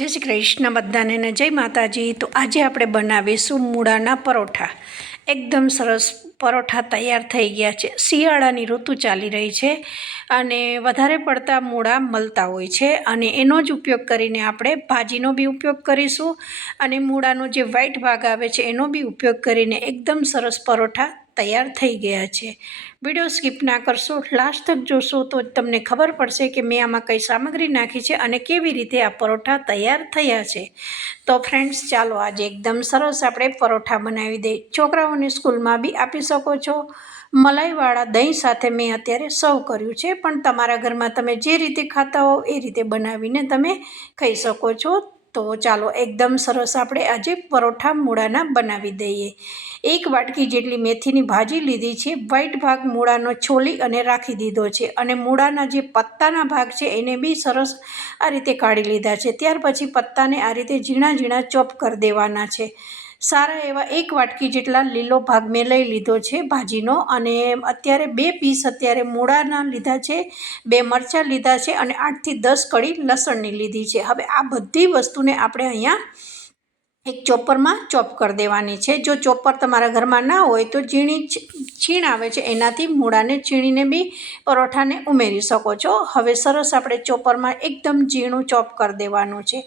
જય શ્રી કૃષ્ણ બધાને ને જય માતાજી। તો આજે આપણે બનાવીશું મૂળાના પરોઠા। એકદમ સરસ પરોઠા તૈયાર થઈ ગયા છે। શિયાળાની ઋતુ ચાલી રહી છે અને વધારે પડતા મૂળા મળતા હોય છે અને એનો જ ઉપયોગ કરીને આપણે ભાજીનો બી ઉપયોગ કરીશું અને મૂળાનો જે વ્હાઈટ ભાગ આવે છે એનો બી ઉપયોગ કરીને એકદમ સરસ પરોઠા તૈયાર થઈ ગયા છે। વિડીયો સ્કીપ ના કરશો, લાસ્ટ તક જોશો તો તમને ખબર પડશે કે મેં આમાં કઈ સામગ્રી નાખી છે અને કેવી રીતે આ પરોઠા તૈયાર થયા છે। તો ફ્રેન્ડ્સ, ચાલો આજે એકદમ સરસ આપણે પરોઠા બનાવી દઈએ। છોકરાઓને સ્કૂલમાં બી આપી શકો છો। મલાઈવાળા દહીં સાથે મેં અત્યારે સર્વ કર્યું છે, પણ તમારા ઘરમાં તમે જે રીતે ખાતા હો એ રીતે બનાવીને તમે ખાઈ શકો છો। તો ચાલો એકદમ સરસ આપણે આજે પરોઠા મૂળાના બનાવી દઈએ। એક વાટકી જેટલી મેથીની ભાજી લીધી છે। વ્હાઈટ ભાગ મૂળાનો છોલી અને રાખી દીધો છે અને મૂળાના જે પત્તાના ભાગ છે એને બી સરસ આ રીતે કાઢી લીધા છે। ત્યાર પછી પત્તાને આ રીતે ઝીણા ઝીણા ચોપ કરી દેવાના છે। સારા એવા એક વાટકી જેટલા લીલો ભાગ મેં લઈ લીધો છે ભાજીનો અને અત્યારે 2 પીસ અત્યારે મૂળાના લીધા છે, 2 મરચાં લીધા છે અને 8 થી 10 કળી લસણની લીધી છે। હવે આ બધી વસ્તુને આપણે અહીંયા એક ચોપરમાં ચોપ કરી દેવાની છે। જો ચોપર તમારા ઘરમાં ના હોય તો છીણ આવે છે એનાથી મૂળાને છીણીને બી પરોઠાને ઉમેરી શકો છો। હવે સરસ આપણે ચોપરમાં એકદમ ઝીણું ચોપ કરી દેવાનું છે,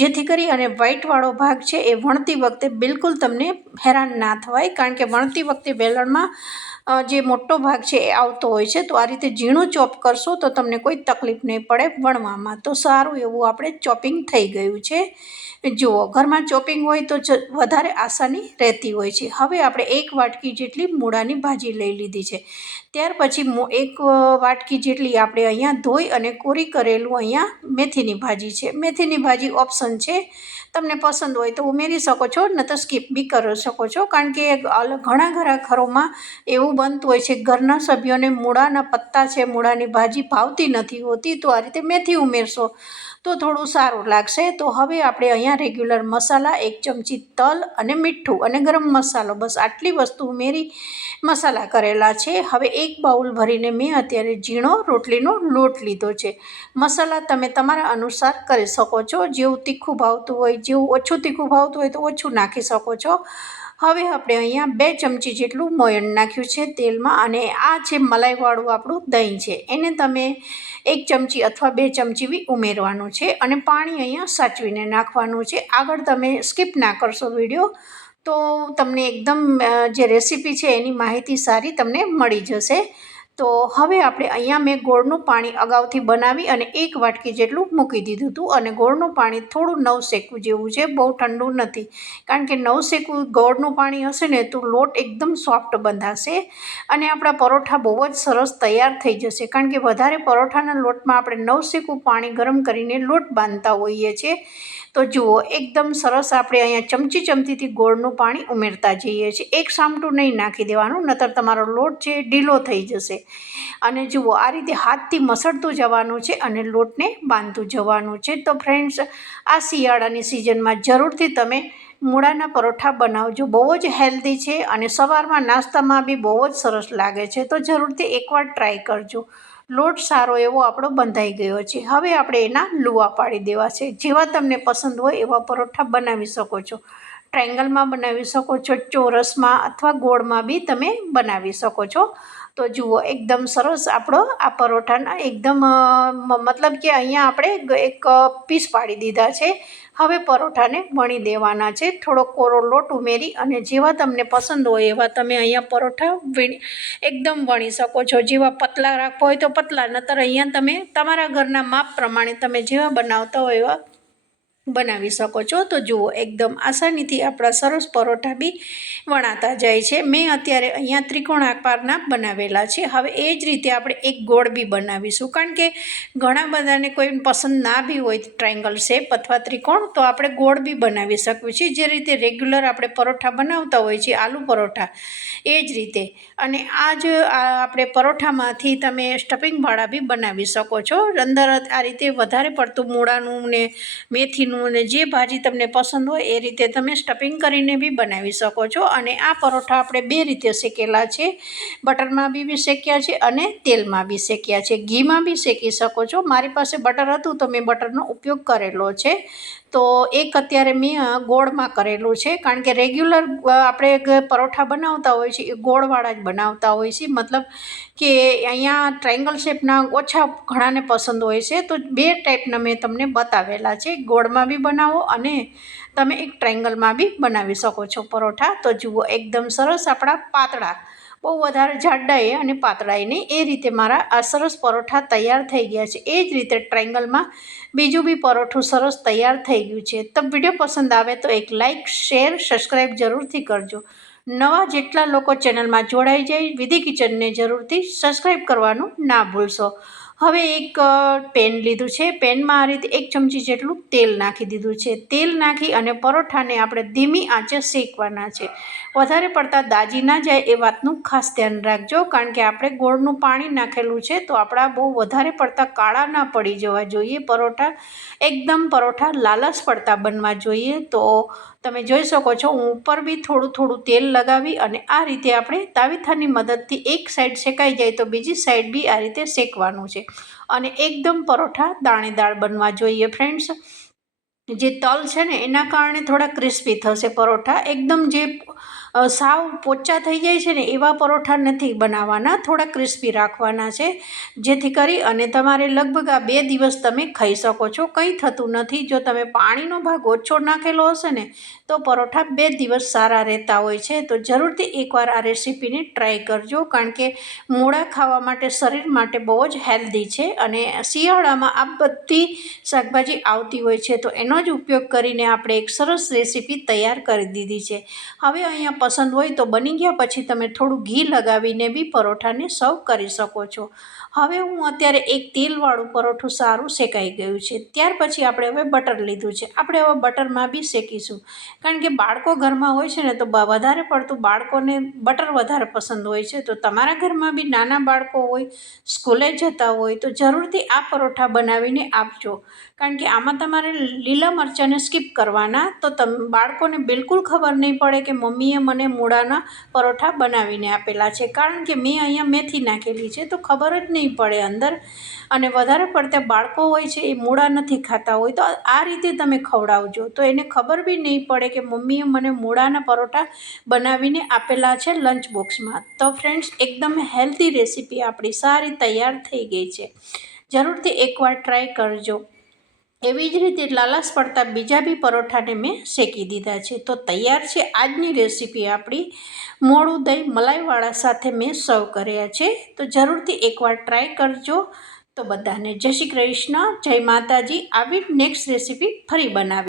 જેથી કરી અને વ્હાઈટવાળો ભાગ છે એ વણતી વખતે બિલકુલ તમને હેરાન ના થવાય, કારણ કે વણતી વખતે વેલણમાં જે મોટો ભાગ છે એ આવતો હોય છે। તો આ રીતે ઝીણું ચોપ કરશો તો તમને કોઈ તકલીફ નહીં પડે વણવામાં। તો સારું એવું આપણે ચોપિંગ થઈ ગયું છે। જુઓ, ઘરમાં ચોપિંગ હોય તો વધારે આસાની રહેતી હોય છે। હવે આપણે એક વાટકી જેટલી મૂળાની ભાજી લઈ લીધી છે। ત્યાર પછી એક વાટકી જેટલી આપણે અહીંયા ધોઈ અને કોરી કરેલું અહીંયા મેથીની ભાજી છે। મેથીની ભાજી ઓપ્શન છે, તમને પસંદ હોય તો ઉમેરી શકો છો, ન તો સ્કીપ બી કરી શકો છો, કારણ કે ઘણા ઘરોમાં એવું બનતું હોય છે ઘરના સભ્યોને મૂળાના પત્તા છે, મૂળાની ભાજી ભાવતી નથી હોતી, તો આ રીતે મેથી ઉમેરશો તો થોડું સારું લાગશે। તો હવે આપણે અહીંયા રેગ્યુલર મસાલા, 1 ચમચી તલ અને મીઠું અને ગરમ મસાલો, બસ આટલી વસ્તુ ઉમેરી મસાલા કરેલા છે। હવે એક બાઉલ ભરીને મેં અત્યારે ઝીણો રોટલીનો લોટ લીધો છે। મસાલા તમે તમારા અનુસાર કરી શકો છો, જેવું તીખું ભાવતું હોય, જેવું ઓછું તીખું ભાવતું હોય તો ઓછું નાખી શકો છો। હવે આપણે અહીંયા 2 ચમચી જેટલું મોયણ નાખ્યું છે તેલમાં અને આ છે મલાઈવાળું આપણું દહીં છે, એને તમે 1 ચમચી અથવા 2 ચમચી બી ઉમેરવાનું છે અને પાણી અહીંયા સાચવીને નાખવાનું છે। આગળ તમે સ્કીપ ના કરશો વિડીયો તો તમને એકદમ જે રેસીપી છે એની માહિતી સારી તમને મળી જશે। તો હવે આપણે અહીંયા મેં ગોળનું પાણી અગાઉથી બનાવી અને 1 વાટકી જેટલું મૂકી દીધું હતું અને ગોળનું પાણી થોડું નવશેકું જેવું છે, બહુ ઠંડુ નથી, કારણ કે નવશેકું ગોળનું પાણી હશે ને તો લોટ એકદમ સોફ્ટ બંધાશે અને આપણા પરોઠા બહુ જ સરસ તૈયાર થઈ જશે, કારણ કે વધારે પરોઠાના લોટમાં આપણે નવશેકું પાણી ગરમ કરીને લોટ બાંધતા હોઈએ છીએ। તો જુઓ, એકદમ સરસ આપણે અહીંયા ચમચીથી ગોળનું પાણી ઉમેરતા જઈએ છીએ। એક સામટું નહીં નાખી દેવાનું, નહીંતર તમારો લોટ છે ઢીલો થઈ જશે। અને જુઓ, આ રીતે હાથથી મસળતું જવાનું છે અને લોટને બાંધતું જવાનું છે। તો ફ્રેન્ડ્સ, આ શિયાળાની સિઝનમાં જરૂરથી તમે મૂળાના પરોઠા બનાવજો, બહુ જ હેલ્ધી છે અને સવારમાં નાસ્તામાં બી બહુ જ સરસ લાગે છે। તો જરૂરથી એકવાર ટ્રાય કરજો। લોટ સારો એવો આપણો બંધાઈ ગયો છે। હવે આપણે એના લુવા પાડી દેવા છે। જેવા તમને પસંદ હોય એવા પરોઠા બનાવી શકો છો। ટ્રાયેંગલમાં બનાવી શકો છો, ચોરસમાં અથવા ગોળમાં બી તમે બનાવી શકો છો। તો જુઓ, એકદમ સરસ આપણો આ પરોઠાના એકદમ મતલબ કે અહીંયા આપણે એક પીસ પાડી દીધા છે। હવે પરોઠાને વણી દેવાના છે, થોડો કોરો લોટ ઉમેરી અને જેવા તમને પસંદ હોય એવા તમે અહીંયા પરોઠા એકદમ વણી શકો છો। જેવા પતલા રાખવા હોય તો પતલા, નહીતર અહીંયા તમે તમારા ઘરના માપ પ્રમાણે તમે જેવા બનાવતા હોય એવા બનાવી શકો છો। તો જુઓ, એકદમ આસાનીથી આપણા સરસ પરોઠા બી વણાતા જાય છે। મેં અત્યારે અહીંયા ત્રિકોણ આકારના બનાવેલા છે। હવે એ જ રીતે આપણે એક ગોળ બી બનાવીશું, કારણ કે ઘણા બધાને કોઈ પસંદ ના બી હોય ટ્રાયેંગલ શેપ અથવા ત્રિકોણ, તો આપણે ગોળ બી બનાવી શકીએ છીએ, જે રીતે રેગ્યુલર આપણે પરોઠા બનાવતા હોઈએ છીએ, આલુ પરોઠા, એ જ રીતે। અને આપણે પરોઠામાંથી તમે સ્ટફિંગવાળા બી બનાવી શકો છો। અંદર આ રીતે વધારે પડતું મૂળાનું ને મેથીનું અને જે ભાજી તમને પસંદ હોય એ રીતે તમે સ્ટફિંગ કરીને બી બનાવી શકો છો। અને આ પરોઠા આપણે 2 રીતે શેકેલા છે, બટરમાં બી શેક્યા છે અને તેલમાં બી શેક્યા છે, ઘીમાં બી શેકી શકો છો। મારી પાસે બટર હતું તો મેં બટરનો ઉપયોગ કરેલો છે। તો એક અત્યારે મેં ગોળમાં કરેલું છે, કારણ કે રેગ્યુલર આપણે પરોઠા બનાવતા હોય છે એ ગોળવાળા જ બનાવતા હોય છે. મતલબ કે અહીંયા ટ્રાયંગલ શેપના ઓછા ઘણાને પસંદ હોય છે, તો બે ટાઈપના મેં તમને બતાવેલા છે. ગોળમાં બી બનાવો અને તમે એક ટ્રાયંગલમાં બી બનાવી શકો છો પરોઠા. તો જુઓ એકદમ સરસ આપણા પાતળા, બહુ વધારે જાડાએ અને પાતળાએ નહીં, એ રીતે મારા આ સરસ પરોઠા તૈયાર થઈ ગયા છે. એ જ રીતે ટ્રાયંગલમાં બીજું બી પરોઠું સરસ તૈયાર થઈ ગયું છે. તો વિડીયો પસંદ આવે તો એક લાઇક, શેર, સબસ્ક્રાઈબ જરૂરથી કરજો. નવા જેટલા લોકો ચેનલમાં જોડાઈ જાય વિધિ કિચનને જરૂરથી સબસ્ક્રાઈબ કરવાનું ના ભૂલશો. હવે એક પેન લીધું છે, પેનમાં આ રીતે 1 ચમચી જેટલું તેલ નાખી દીધું છે. તેલ નાખી અને પરોઠાને આપણે ધીમી આંચે શેકવાના છે. વધારે પડતા દાજી ના જાય એ વાતનું ખાસ ધ્યાન રાખજો, કારણ કે આપણે ગોળનું પાણી નાખેલું છે, તો આપણા બહુ વધારે પડતા કાળા ના પડી જવા જોઈએ પરોઠા. એકદમ પરોઠા લાલચ પડતા બનવા જોઈએ. તો તમે જોઈ શકો છો, હું ઉપર બી થોડું થોડું તેલ લગાવી અને આ રીતે આપણે તાવીથાની મદદથી એક સાઈડ શેકાઈ જાય તો બીજી સાઈડ બી આ રીતે શેકવાનું છે. અને એકદમ પરોઠા દાણેદાર બનવા જોઈએ ફ્રેન્ડ્સ. જે તલ છે ને એના કારણે થોડા ક્રિસ્પી થશે પરોઠા. એકદમ જે સાવ પોચા થઈ જાય છે ને એવા પરોઠા નથી બનાવવાના, થોડા ક્રિસ્પી રાખવાના છે, જેથી કરી અને તમારે લગભગ આ 2 દિવસ તમે ખાઈ શકો છો. કંઈ થતું નથી. જો તમે પાણીનો ભાગ ઓછો નાખેલો હશે ને તો પરોઠા 2 દિવસ સારા રહેતા હોય છે. તો જરૂરથી એકવાર આ રેસીપીને ટ્રાય કરજો, કારણ કે મૂળા ખાવા માટે શરીર માટે બહુ જ હેલ્ધી છે. અને શિયાળામાં આ બધી શાકભાજી આવતી હોય છે, તો એનો જ ઉપયોગ કરીને આપણે એક સરસ રેસીપી તૈયાર કરી દીધી છે. હવે અહીંયા પસંદ હોય તો બની ગયા પછી તમે થોડું ઘી લગાવીને બી પરોઠાને સર્વ કરી શકો છો. હવે હું અત્યારે એક તેલવાળું પરોઠું સારું શેકાઈ ગયું છે. ત્યાર પછી આપણે હવે બટર લીધું છે. આપણે હવે બટરમાં બી શેકીશું, કારણ કે બાળકો ઘરમાં હોય છે ને તો વધારે પડતું બાળકોને બટર વધારે પસંદ હોય છે. તો તમારા ઘરમાં બી નાના બાળકો હોય, સ્કૂલે જતા હોય, તો જરૂરથી આ પરોઠા બનાવીને આપજો, કારણ કે આમાં તમારે લીલા મરચાંને સ્કીપ કરવાના. તો બાળકોને બિલકુલ ખબર નહીં પડે કે મમ્મીએ મને મૂળાના પરોઠા બનાવીને આપેલા છે, કારણ કે મેં અહીંયા મેથી નાખેલી છે, તો ખબર જ નહીં પડે અંદર. અને વધારે પડતા બાળકો હોય છે એ મૂળા નથી ખાતા હોય, તો આ રીતે તમે ખવડાવજો તો એને ખબર બી નહીં પડે કે મમ્મીએ મને મૂળાના પરોઠા બનાવીને આપેલા છે લંચ બોક્સમાં. તો ફ્રેન્ડ્સ, એકદમ હેલ્ધી રેસીપી આપણી સારી તૈયાર થઈ ગઈ છે. જરૂરથી એકવાર ટ્રાય કરજો. એવી જ રીતે લાલાશ પડતા બીજા બી પરોઠાને મેં શેકી દીધા છે. તો તૈયાર છે આજની રેસીપી આપણી. મોળું દહીં મલાઈવાળા સાથે મેં સર્વ કર્યા છે. તો જરૂરથી એકવાર ટ્રાય કરજો. તો બધાને જય શ્રી કૃષ્ણ, જય માતાજી. આવી નેક્સ્ટ રેસીપી ફરી બનાવી.